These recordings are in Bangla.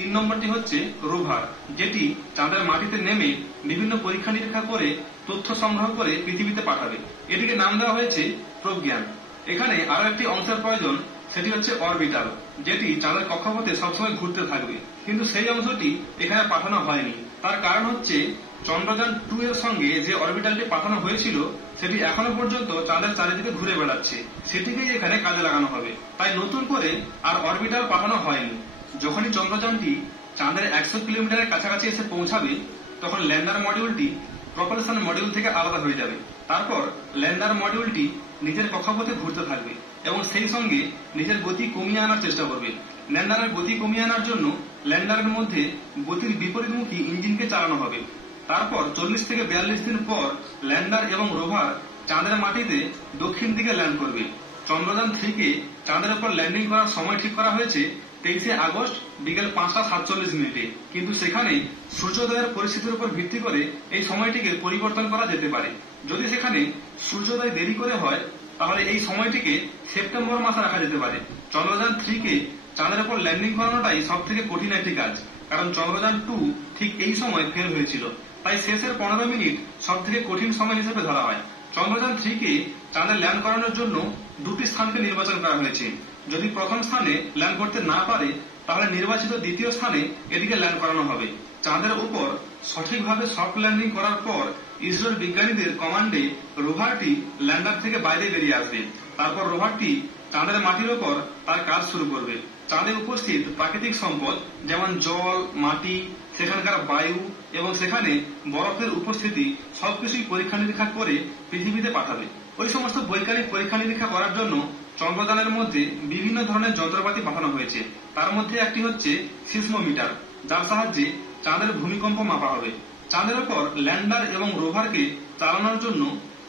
3 নম্বরটি হচ্ছে রোভার, যেটি চাঁদের মাটিতে নেমে বিভিন্ন পরীক্ষা নিরীক্ষা করে তথ্য সংগ্রহ করে পৃথিবীতে পাঠাবে। এটিকে নাম দেওয়া হয়েছে প্রজ্ঞান। এখানে আরো একটি অংশের প্রয়োজন, সেটি হচ্ছে অরবিটাল, যেটি চাঁদের কক্ষপথে সবসময় ঘুরতে থাকবে, কিন্তু সেই অংশটি এখানে পাঠানো হয়নি। তার কারণ হচ্ছে চন্দ্রযান 2 এর সঙ্গে যে অরবিটালটি পাঠানো হয়েছিল সেটি এখনো পর্যন্ত চাঁদের চারিদিকে ঘুরে বেড়াচ্ছে, সেটিকেই এখানে কাজে লাগানো হবে। তাই নতুন করে আর অরবিটাল পাঠানো হয়নি। যখনই চন্দ্রযানটি চাঁদের 100 কিলোমিটারের কাছাকাছি এসে পৌঁছাবে, তখন ল্যান্ডার মডিউলটি প্রপালশন মডিউল থেকে আলাদা হয়ে যাবে। তারপর ল্যান্ডার মডিউলটি নিজের কক্ষপথে ঘুরতে থাকবে এবং সেই সঙ্গে নিজের গতি কমিয়ে আনার চেষ্টা করবে। ল্যান্ডারের গতি কমিয়ে আনার জন্য ল্যান্ডারের মধ্যে গতির বিপরীতমুখী ইঞ্জিনকে চালানো হবে। তারপর 40 থেকে 42 দিন পর ল্যান্ডার এবং রোভার চাঁদের মাটিতে দক্ষিণ দিকে ল্যান্ড করবে। চন্দ্রযান 3 কে চাঁদের উপর ল্যান্ডিং করার সময় ঠিক করা হয়েছে 23 আগস্ট বিকেল 5টা 47 মিনিটে, কিন্তু সেখানে সূর্যোদয়ের পরিস্থিতির উপর ভিত্তি করে এই সময়টিকে পরিবর্তন করা যেতে পারে। যদি সেখানে সূর্যোদয় দেরি করে হয়, তাহলে এই সময়টিকে সেপ্টেম্বর মাসে রাখা যেতে পারে। চন্দ্রযান 3 কে চাঁদের উপর ল্যান্ডিং করানোটাই সব থেকে কঠিন একটি কাজ, কারণ চন্দ্রযান 2 ঠিক এই সময় ফেল হয়েছিল। তাই শেষের 15 মিনিট সব থেকে কঠিন সময় হিসেবে ধরা হয়। চন্দ্রযান 3 কে চাঁদে ল্যান্ড করানোর জন্য দুটি স্থানকে নির্বাচন করা হয়েছে। যদি প্রথম স্থানে ল্যান্ড করতে না পারে, তাহলে নির্বাচিত দ্বিতীয় স্থানে এটিকে ল্যান্ড করানো হবে। চাঁদের উপর সঠিকভাবে সফট ল্যান্ডিং করার পর ইসরোর বিজ্ঞানীদের কমান্ডে রোভারটি ল্যান্ডার থেকে বাইরে বেরিয়ে আসবে। তারপর রোভারটি চাঁদের মাটির উপর তার কাজ শুরু করবে। চাঁদে উপস্থিত প্রাকৃতিক সম্পদ যেমন জল, মাটি, সেখানকার বায়ু এবং সেখানে বরফের উপস্থিতি সবকিছুই পরীক্ষা নিরীক্ষা করে পৃথিবীতে পাঠাবে। ওই সমস্ত বৈজ্ঞানিক পরীক্ষা নিরীক্ষা করার জন্য চন্দ্রযানের মধ্যে বিভিন্ন ধরনের যন্ত্রপাতি পাঠানো হয়েছে। তার মধ্যে একটি হচ্ছে সিসমোমিটার, যার সাহায্যে চাঁদের ভূমিকম্প মাপা হবে। চাঁদের উপর ল্যান্ডার এবং রোভারকে চালানোর জন্য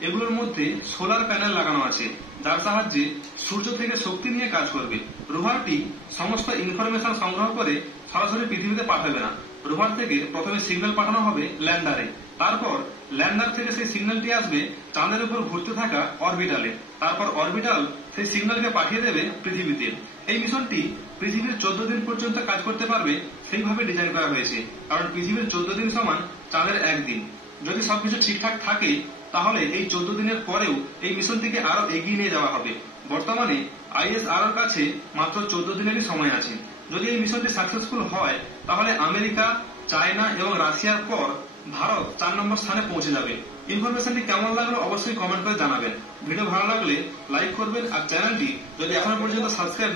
এগুলোর মধ্যে সোলার প্যানেল লাগানো আছে, যার সাহায্যে সূর্য থেকে শক্তি নিয়ে কাজ করবে। রোভারটি সমস্ত ইনফরমেশন সংগ্রহ করে সরাসরি পৃথিবীতে পাঠাবে না। রোভার থেকে প্রথমে সিগন্যাল পাঠানো হবে ল্যান্ডারে, তারপর ল্যান্ডার থেকে সেই সিগন্যালটি আসবে চাঁদের উপর ঘুরতে থাকা অরবিটালে, তারপর অরবিটাল সেই সিগন্যালকে পাঠিয়ে দেবে পৃথিবীতে। এই মিশনটি পৃথিবীর 14 দিন পর্যন্ত কাজ করতে পারবে, সেইভাবে ডিজাইন করা হয়েছে, কারণ পৃথিবীর 14 দিন সমান চাঁদের 1 দিন। যদি সবকিছু ঠিকঠাক থাকে, তাহলে এই 14 দিনের পরেও এই মিশনটিকে আরো এগিয়ে নিয়ে যাওয়া হবে। বর্তমানে ISROর কাছে মাত্র 14 দিনেরই সময় আছে। যদি এই মিশনটি সাকসেসফুল হয়, তাহলে আমেরিকা, চায়না এবং রাশিয়ার পর ভারত 4 নম্বর স্থানে পৌঁছে যাবে। ইনফরমেশনটি কেমন লাগলো অবশ্যই কমেন্ট করে জানাবেন। ভিডিও ভালো লাগলে লাইক করবেন, আর চ্যানেলটি যদি এখনো পর্যন্ত সাবস্ক্রাইব